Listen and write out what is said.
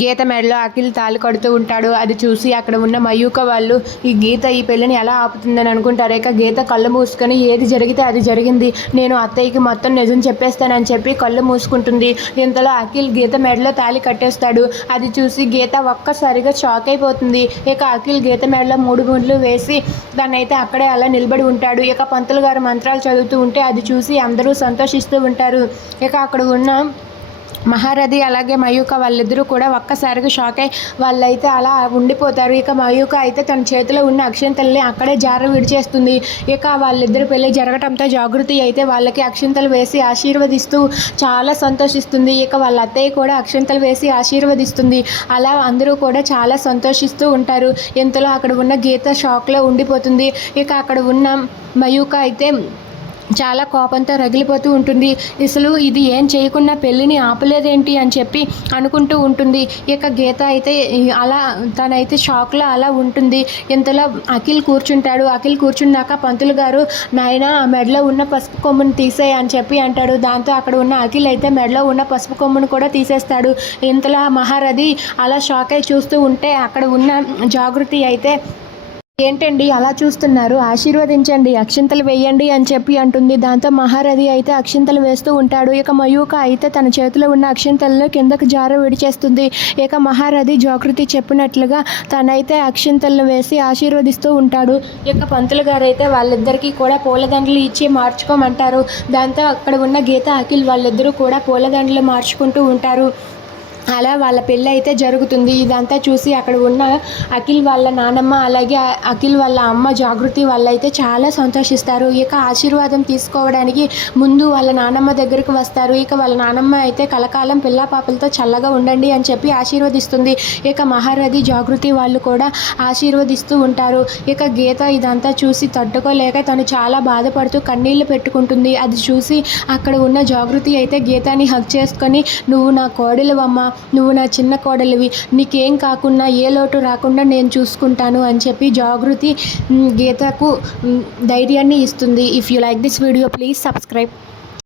గీత మెడలో అఖిల్ తాళి కడుతూ ఉంటాడు. అది చూసి అక్కడ ఉన్న మయూక వాళ్ళు ఈ గీత ఈ పెళ్ళిని ఎలా ఆపుతుందని అనుకుంటారు. ఇక గీత కళ్ళు మూసుకొని ఏది జరిగితే అది జరిగింది, నేను అత్తయ్యకి మొత్తం నిజం చెప్పేస్తానని చెప్పి కళ్ళు మూసుకుంటుంది. ఇంతలో అఖిల్ గీత మెడలో తాళి కట్టేస్తాడు. అది చూసి గీత ఒక్కసారిగా షాక్ అయిపోతుంది. ఇక అఖిల్ గీత మెడలో 3 గుండ్లు వేసి దాన్నైతే అక్కడే అలా నిలబడి ఉంటాడు. ఇక పంతులు గారు మంత్రాలు చదువుతూ ఉంటే అది చూసి అందరూ సంతోషిస్తూ ఉంటారు. ఇక అక్కడ ఉన్న మహారథి అలాగే మయూక వాళ్ళిద్దరూ కూడా ఒక్కసారిగా షాక్ అయ్యి వాళ్ళైతే అలా ఉండిపోతారు. ఇక మయూక అయితే తన చేతిలో ఉన్న అక్షింతల్ని అక్కడే జార విడిచేస్తుంది. ఇక వాళ్ళిద్దరు పెళ్లి జరగటంతో జాగృతి అయితే వాళ్ళకి అక్షింతలు వేసి ఆశీర్వదిస్తూ చాలా సంతోషిస్తుంది. ఇక వాళ్ళ అత్తయ్య కూడా అక్షింతలు వేసి ఆశీర్వదిస్తుంది. అలా అందరూ కూడా చాలా సంతోషిస్తూ ఉంటారు. ఇంతలో అక్కడ ఉన్న గీత షాక్లో ఉండిపోతుంది. ఇక అక్కడ ఉన్న మయూక అయితే చాలా కోపంతో రగిలిపోతూ ఉంటుంది. అసలు ఇది ఏం చేయకుండా పెళ్ళిని ఆపలేదేంటి అని చెప్పి అనుకుంటూ ఉంటుంది. ఇక గీత అయితే అలా తనైతే షాక్లో అలా ఉంటుంది. ఇంతలో అఖిల్ కూర్చుంటాడు. అఖిల్ కూర్చున్నాక పంతులు గారు నాయన మెడలో ఉన్న పసుపు కొమ్మును తీసేయి అని చెప్పి అంటాడు. దాంతో అక్కడ ఉన్న అఖిల్ అయితే మెడలో ఉన్న పసుపు కొమ్మును కూడా తీసేస్తాడు. ఇంతలో మహారథి అలా షాక్ అయి చూస్తూ ఉంటే అక్కడ ఉన్న జాగృతి అయితే ఏంటండి అలా చూస్తున్నారు, ఆశీర్వదించండి, అక్షింతలు వేయండి అని చెప్పి అంటుంది. దాంతో మహారథి అయితే అక్షింతలు వేస్తూ ఉంటాడు. ఇక మయూక అయితే తన చేతిలో ఉన్న అక్షింతలను కిందకు జార విడిచేస్తుంది. ఇక మహారథి జాగృతి చెప్పినట్లుగా తనైతే అక్షింతలను వేసి ఆశీర్వదిస్తూ ఉంటాడు. ఇక పంతులు గారు అయితే వాళ్ళిద్దరికీ కూడా పూలదండలు ఇచ్చి మార్చుకోమంటారు. దాంతో అక్కడ ఉన్న గీత అఖిల్ వాళ్ళిద్దరూ కూడా పూలదండలు మార్చుకుంటూ ఉంటారు. అలా వాళ్ళ పెళ్ళి అయితే జరుగుతుంది. ఇదంతా చూసి అక్కడ ఉన్న అఖిల్ వాళ్ళ నానమ్మ అలాగే అఖిల్ వాళ్ళ అమ్మ జాగృతి వాళ్ళైతే చాలా సంతోషిస్తారు. ఇక ఆశీర్వాదం తీసుకోవడానికి ముందు వాళ్ళ నానమ్మ దగ్గరికి వస్తారు. ఇక వాళ్ళ నానమ్మ అయితే కలకాలం పిల్ల పాపలతో చల్లగా ఉండండి అని చెప్పి ఆశీర్వదిస్తుంది. ఇక మహారథి జాగృతి వాళ్ళు కూడా ఆశీర్వదిస్తూ ఉంటారు. ఇక గీత ఇదంతా చూసి తట్టుకోలేక తను చాలా బాధపడుతూ కన్నీళ్లు పెట్టుకుంటుంది. అది చూసి అక్కడ ఉన్న జాగృతి అయితే గీతాని హగ్ చేసుకొని నువ్వు నా కోడలివమ్మ, నువ్వు నా చిన్న కోడలివి, నీకేం కాకుండా ఏ లోటు రాకుండా నేను చూసుకుంటాను అని చెప్పి జాగృతి గీతకు ధైర్యాన్ని ఇస్తుంది. If you like this video please subscribe.